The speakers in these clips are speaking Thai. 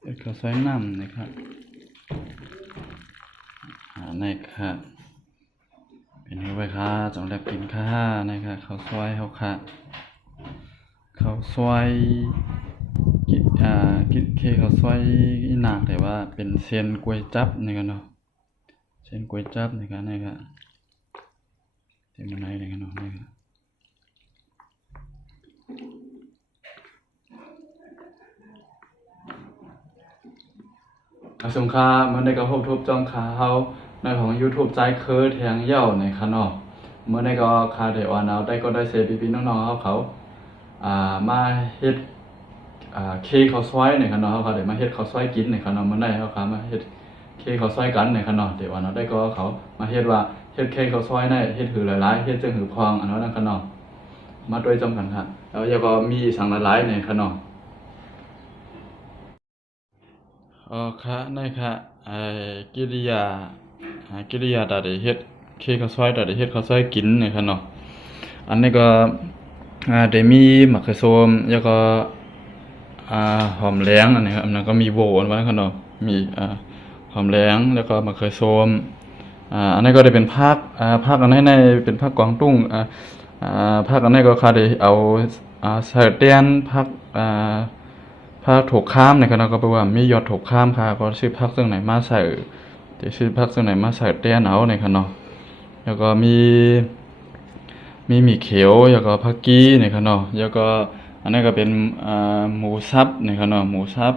ข้าวซอยน้ำนะครับนะครับเป็นไว้ค่ะสำหรับกินค่ะนะครับข้าวซอยเฮาค่ะข้าวซอยกินข้าวซอยอีหนักแต่ว่าเป็นเส้นก๋วยจั๊บนี่กันเนาะเส้นก๋วยจั๊บนี่กันนะครับเป็นมันไหนนี่กันเนาะนะครับสงค่ามันได้ก็พบทุบจองขาเฮาในของ YouTube ใจเคือแทงเย่าในคะเนาะเมื่อได้ก็คาเดวานเอาได้ก็ได้เซพี่ๆน้องๆเขามาเฮ็ดเคข้าวซอยในคะเนาะเขาได้มาเฮ็ดข้าวซอยกินในคะเนาะมันได้เขามาเฮ็ดเคข้าวซอยกันในคะเนาะเดี๋ยววันเราได้ก็เขามาเฮ็ดว่าเฮ็ดเคข้าวซอยได้เฮ็ดหือหลายๆเฮ็ดจังหือพองอันนั้นคะเนาะมาด้วยจำกันค่ะแล้วยังก็มีสั่งหลายๆในคะเนาะค่ะในค่ะกิริยาตาได้เฮ็ดเคข้าวซอยตาได้เฮ็ดข้าวซอยกินในคะเนาะอันนี้ก็ได้มีมะเขือส้มแล้วก็หอมแดงอันนี้ครับอันนั้นก็มีโหวอันนั้นครับเนาะมีหอมแดงแล้วก็มะเขือส้มอันนี้ก็ได้เป็นผักอันนี้ในเป็นผักกวางตุ้งผักอันนี้ก็เขาได้เอาใส่เตียนผักถกข้ามในคณะก็แปลว่ามียอดถกข้ามค่ะก็ชื่อผักซึ่งไหนมาใส่จะชื่อผักซึ่งไหนมาใส่เตียนเอาในคณะแล้วก็มีหมี่เขียวแล้วก็ผักกี้ในคณะแล้วก็อันนี้ก็เป็นหมูสับในคณะหมูสับ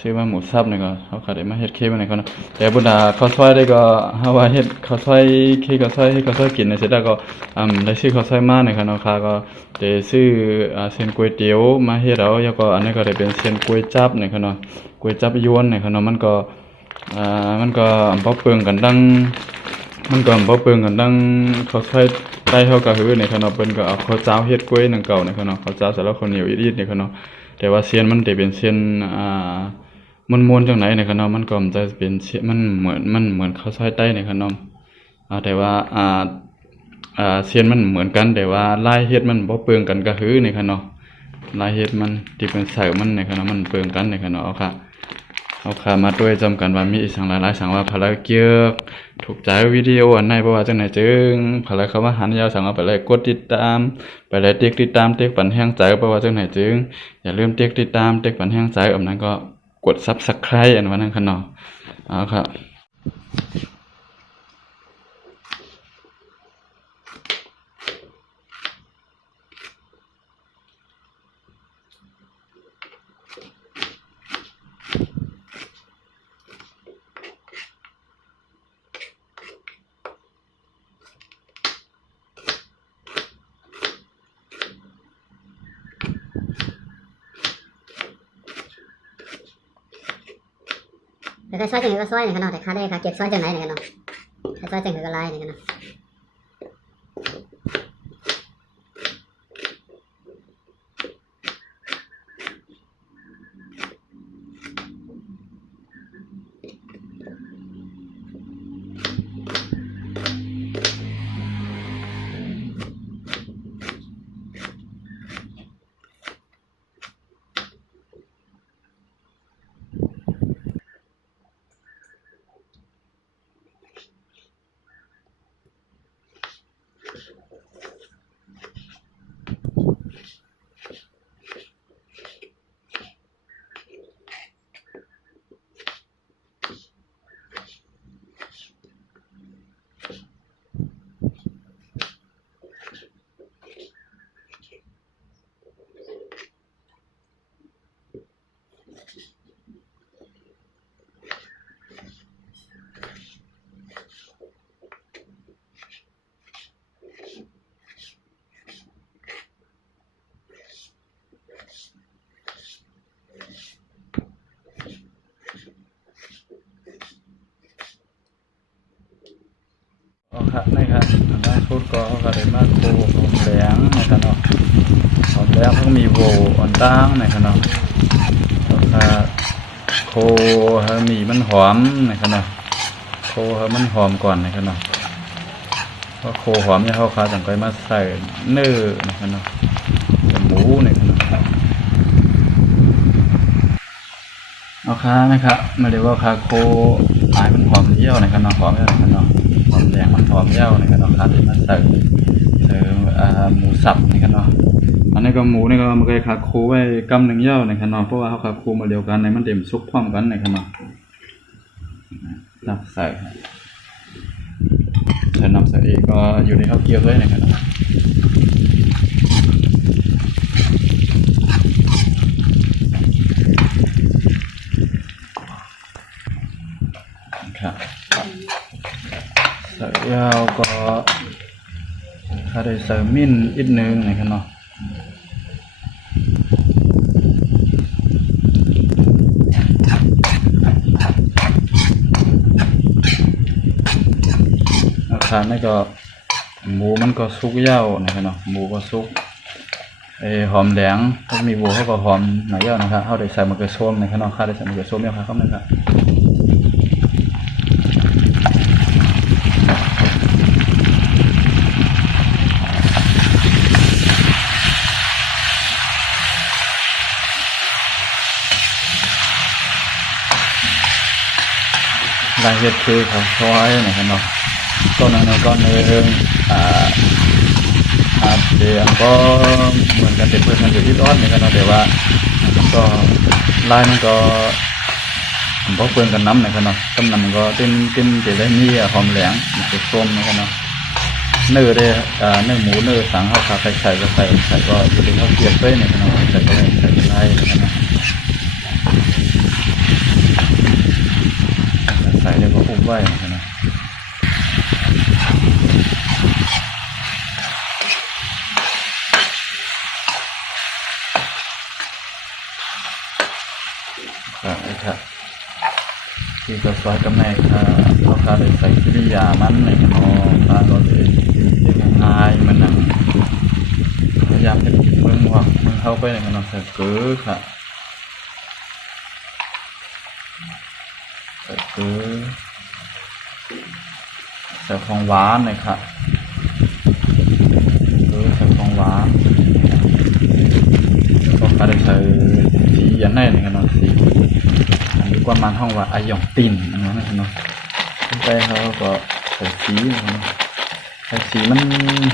ชื่อว่าหมูสับนี่ก็เขาก็ได้มาเฮ็ดเค้กในคณะแต่บรรดาข้าวซอยได้ก็เฮาว่าเฮ็ดข้าวซอยเค้กข้าวซอยให้ข้าวซอยกินในเสร็จแล้วก็ได้ซื้อข้าวซอยมาในคณะค่ะก็ได้ซื้อเส้นก๋วยเตี๋ยวมาเฮ็ดเอาแล้วก็อันนี้ก็ได้เป็นเส้นก๋วยจั๊บในคณะก๋วยจั๊บยวนในคณะมันก็บ่เปลืองกันดังข้าวซอยใต้เฮาก็คือในคณะเพิ่นก็เอาข้าวเจ้าเฮ็ดก๋วยนังเก่าในคณะข้าวเจ้าใส่แล้วข้าวเหนียวอีดๆในคณะแต่ว่าเส้นมันได้เป็นเส้นม้วนๆจังไหนในคณะมันก็จะเป็นมันเหมือนข้าวซอยใต้ในคณะแต่ว่าเส้นมันเหมือนกันแต่ว่าลายเฮ็ดมันบ่เปลืองกันก็คือในคณะลายเฮ็ดมันที่เป็นใส่มันในคณะมันเปลืองกันในคณะเอาค่ะมาด้วยจำกันว่ามีอีกสั่งหลายๆสั่งว่าภารกิจถูกใจวิดีโออันไหนบ่ว่าจังไหนจึงภารกิจว่าหันยาวสั่งว่าไปเลยกดติดตามไปเลยติดตามเต็กปันแห้งใจบ่ว่าจังไหนจึงอย่าลืมติดตามเต็กปันแห้งใจอันนั้นก็กด Subscribe อันว่านั้นคั่นเนาะเอาครับแต่ถ้าซอยจังหือก็ซอยนี่กันเนาะแต่ค่าได้ค่าเก็บซอยจังไหนนี่กันเนาะถ้าซอยจังหือก็ลายนี่กันเนาะครับนะครับล่าสุดก็ได้มาโคหอมแดงนะครับเนาะหอมแดงก็มีโวอ่อนตั้งนะครับเนาะโคให้มีมันหอมนะครับเนาะโคให้มันหอมก่อนนะครับเนาะเพราะโคหอมเนี่ยเขาจังไปมาใส่เนื้อนะครับเนาะหมูนะครับเนาะ เอาค้านะครับมาเรียกว่าคาโคหายมันหอมเยี่ยวนะครับเนาะหอมเยี่ยวนะครับเนาะหอมแดงมันหอมเยี่ยวนะครับเนาะค้าที่มาเสิร์ฟหมูสับนะครับเนาะอันนี้ก็หมูนี่ก็มาเคยคาโคไว้กำหนึ่งเยี่ยวนะครับเนาะเพราะว่าเขาคาโคมาเดียวกันในมันเต็มซุปพร้อมกันนะครับเนาะใส่น้ำใส่อีกก็อยู่ในข้าวเกี๊ยวเลยนะครับครับใส่ยาวก็ถ้าได้ใส่มิ้นอีกนึงนะครับเนาะขานี่ก็หมูมันก็สุกเย่านะครับเนาะหมูก็สุกหอมแดงถ้ามีบัวเขาก็หอมหน่อยเย่านะครับเขาได้ใส่มะเขือส้มนะครับเนาะข้าได้ใส่มะเขือส้มเย่าครับนะครับลายเห็ดคือเขาซอยนะครับเนาะก้อนในก้อนเนื้อเดี๋ยวก็เหมือนกันเป็นเพื่อนกันอยู่ที่ร้อนนะครับเนาะแต่ว่ามันก็ลายมันก็ผมก็เพื่อนกันน้ำนะครับเนาะต้มน้ำมันก็กินเดี๋ยวได้มีหอมแหลงมันจะส้มนะครับเนาะเนื้อได้เนื้อหมูเนื้อสังข้าวขาใส่ก็จะเป็นข้าวเกรียบด้วยนะครับเนาะใส่ก็ได้ใส่ลายนะครับเนาะใส่แล้วก็อุ้มไว้นะครับเนาะครับที่ก็ซอยกำแนกเราคาได้ใส่กิริยามันในขนมตาก็เลยง่ายมันนั่งพยายามจะเมืองว่ามันเข้าไปในขนมใส่เกลือค่ะใส่เกลือใส่ของหวานเลยค่ะเกลือใส่ของหวานก็คาได้ใส่สียันในขนมสีกว่ามันห้องว่าอายองติ่นนะครับเนาะไปเขาก็ใส่สีนะครับใส่สีมัน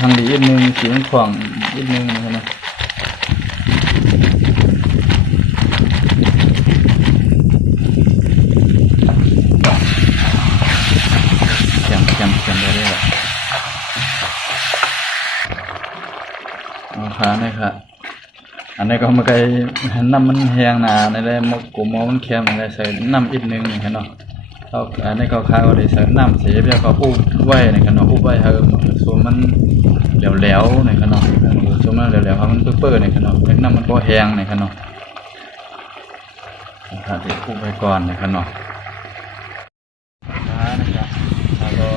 ทำดีอีกนึงสีมันขวางอีกนึงนะครับเนาะเขียมได้เลยเอาขาหน่อยค่ะอันนี้ก็มาไกลน้ำมันแห้งหนาในแรมกูมอมันเค็มในใส่น้ำอีกนึงนะครับเนาะเอาอันนี้ก็ข้าวเลยใส่น้ำเสียเพียงก็อุ้มไว้นะครับเนาะอุ้มไว้ให้ส่วนมันเหลวๆนะครับเนาะส่วนมันเหลวๆมันเปื้อนๆนะครับเนาะน้ำมันก็แห้งนะครับเนาะนะครับที่อุ้มไว้ก่อนนะครับเนาะนะครับแล้วก็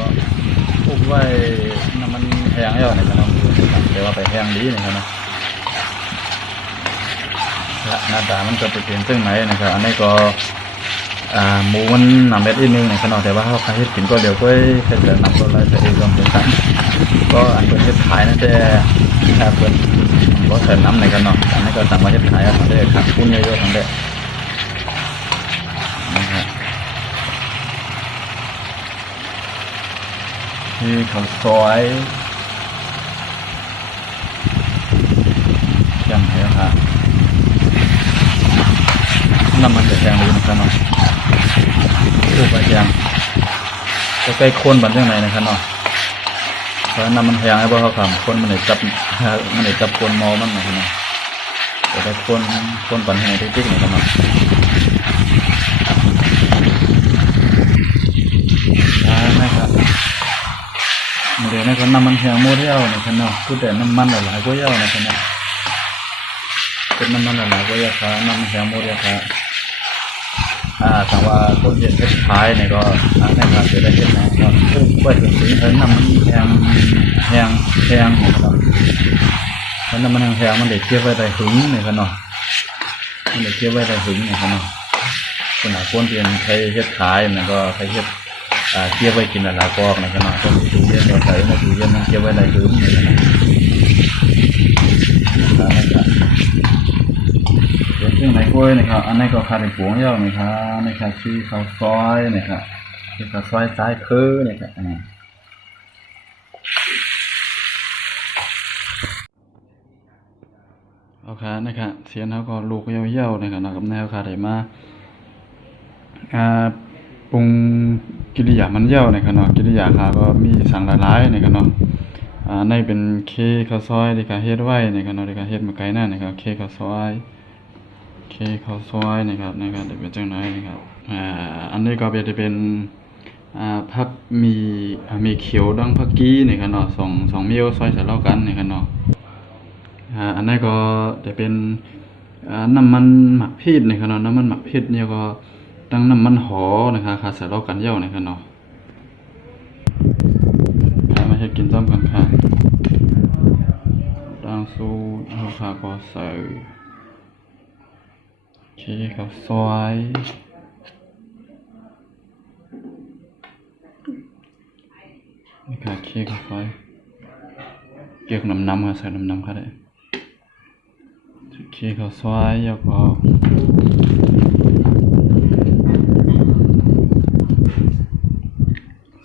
อุ้มไว้น้ำมันแห้งแล้วนะครับเนาะเดี๋ยวว่าไปแห้งดีนะครับเนาะหน้าตามันก็จะเป็นซึ่งไหนนะครับอันนี้ก็หมูมันหนาเม็ดอีกนึงนะครับแต่ว่าเขาขายให้กินก็เดี๋ยวก็แค่จะนำก็เลยใส่เองลองเป็นตันก็อันเป็นเฮ็ดขายนั่นแต่แค่เปิดก็ใส่น้ำในกันเนาะอันนี้ก็สั่งมาเฮ็ดขายทำได้ขาดทุนเยอะๆทำได้นะครับที่เขาซอยยังไงครับน้ำมันจะแข็งดีนะครับเนาะถูกไปยังจะใกล้โคนบันเรื่องไหนนะครับเนาะเพราะน้ำมันแข็งให้พวกเขาทำโคนมันเลยจับโคนมอมันนะครับเนาะจะได้โคนบันให้ติ๊กๆนะครับเนาะนะครับเดี๋ยวนะครับน้ำมันแข็งโมเดลนะครับเนาะพูดแต่น้ำมันหลายๆก็เยอะนะครับเนาะเป็นน้ำมันหลายๆก็เยอะครับน้ำมันแข็งโมเดลครับแต่ว่าคนเห็นเฮ็ดขายเนี่ยก็นะครับจะได้เห็นนะครับพูดไปถึงน้ำมันแห้งนะครับเพราะน้ำมันแห้งมันเด็กเก็บไว้ได้ถึงนะครับเนาะมันเด็กเก็บไว้ได้ถึงนะครับเนาะคนหลายคนเรียนใครเฮ็ดขายเนี่ยก็ใครเฮ็ดเก็บไว้กินหลายๆกอกนะครับเนาะต้องดูเย็นเราใส่มาดูเย็นมันเก็บไว้ได้ถึงนะครับเป็นเรื่องไหนคน ล้วยนะครับอันนี้ก็ขาดเป็นปวงเยอะนะครับนี่ครับที่ข้าวซอยนะครับที่ข้าวซอยซ้ายคือนะครับเอาค่ะนะครับเสียนเขาก็ลูกเยอะๆนะครับกับแนวขาดได้มาปรุงกิริยามันเยอะนะครับเนาะกิริยาค่ะก็มีสั่งหลายๆนะครับเนาะในเป็นเคข้าวซอยที่เขาเฮ็ดไว้นะครับเนาะที่เขาเฮ็ดมาไกลนั่นนะครับเคข้าวซอยนะครับเดี๋ยวเป็นจังไดนะครับอันนี้ก็จะเป็นผักมีเขียวดังผักกี้นะครับเนาะสองเมี่ยวซอยใส่เล่ากันนะครับเนาะอันนี้ก็จะเป็นน้ำมันหมักพริกนะครับเนาะน้ำมันหมักพริกเนี่ยก็ตั้งน้ำมันหอนะครับค่ะใส่เล่ากันเยอะนะครับเนาะมาให้กินซ้ำกันค่ะดังสูตรเอาค่ะก็ใส่เคข้าวซอยนี่ค่ะเคข้าวซอยเกี่ยวกับน้ำค่ะใส่น้ำค่ะได้เคข้าวซอยแล้วก็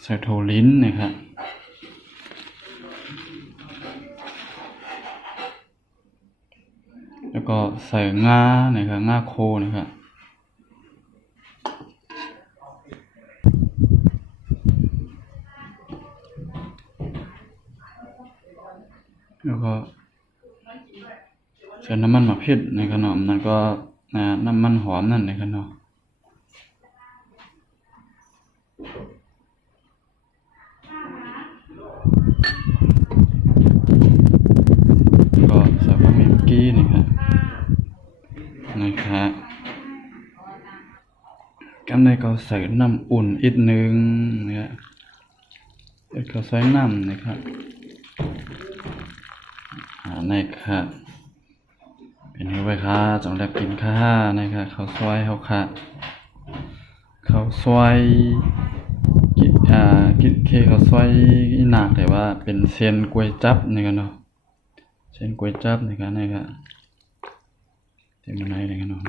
ใส่โทลิ้นนะครับแล้วก็ใส่งานะครับงาโคนะครับแล้วก็ใส่น้ำมันมะพริกนะครับเนาะนั่นก็น้ำมันหอมนั่นนะครับเนาะก็ใส่บะหมี่กี้นะครับกันในก็ใส่น้ำอุ่นอีกนึงนะครับแล้วก็ใส่น้ำนะครับนะครับเป็นไว้ค่ะสำหรับกินข้าวนะครับข้าวซอยเขาค่ะข้าวซอยกิเคข้าวซอยหนักแต่ว่าเป็นเส้นก๋วยจั๊บนะครับเนาะเส้นก๋วยจั๊บนะครับเต็มในนะครับเนาะ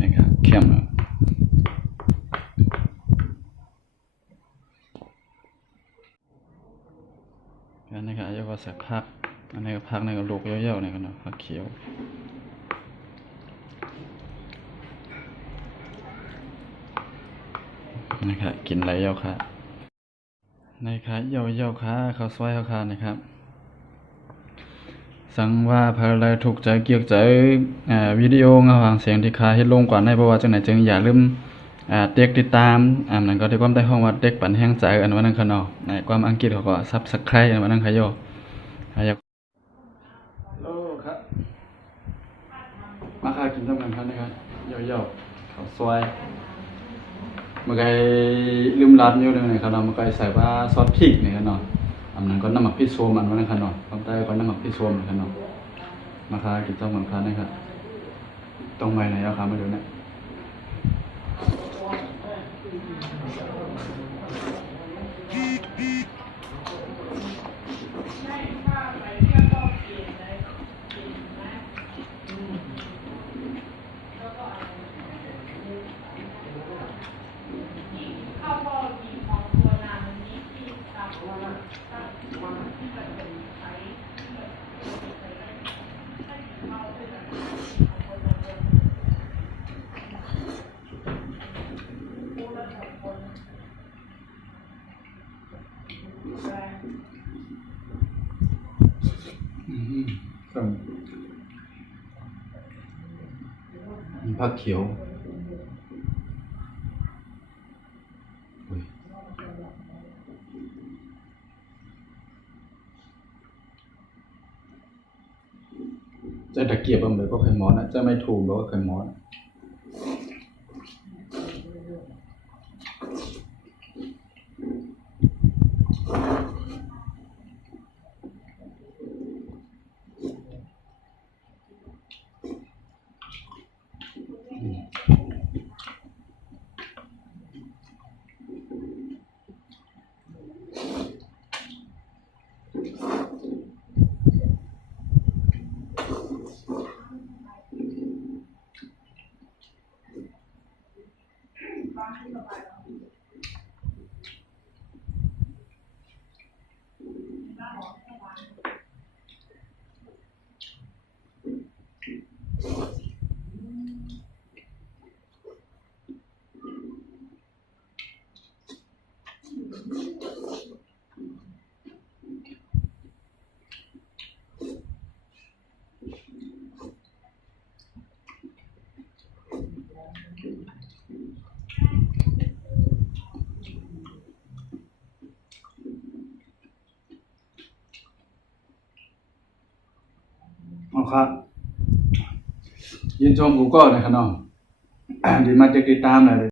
นะครับเข้มนะอันนี้ก็จะว่าใส่ผักอันนี้ก็ผักในก็ลูกเยอะๆนะครับเนาะผักเขียวนะครับกินอะไรเยอะค่ะนะครับเยอะๆค่ะข้าวซอยค่ะนะครับสังว่าภายไรถูกใจเกี่ยวใจวิดีโอเงาหางเสียงที่คาเฮ็ดลงกว่าในเพราะว่าจังไหนจึงอย่าลืมเด็กติดตามนั่นก็ได้ความได้ห้องว่าเด็กปั่นแห้งใจอันว่านั่นค่ะเนาะความอังกฤษเขาก็ Subscribe อันว่านั่นค่ะโยอยากโลครับมาค่ะกินซ้ำกันครับนะครับเยอะๆข้าวซอยเมื่อกี้ลืมรัดอยู่นึงนะครับเนาะเมื่อกี้ใส่ว่าซอสพริกนี่ครับเนาะอันนั้นก็น้ำหมักพริกโซมอันว่านั่นค่ะเนาะความได้ก็น้ำหมักพริกโซมนะครับเนาะมาค่ะกินซ้ำกันครับนะครับต้องไปไหนเอาครับมาดูนะผักเขียวจะตะเกียบแบบก็ไข่มอนนะจะไม่ถูกแล้วก็ไข่มอน เอาครับยินชมกูก็นะครับเนาะดีมาจะติดตามเลย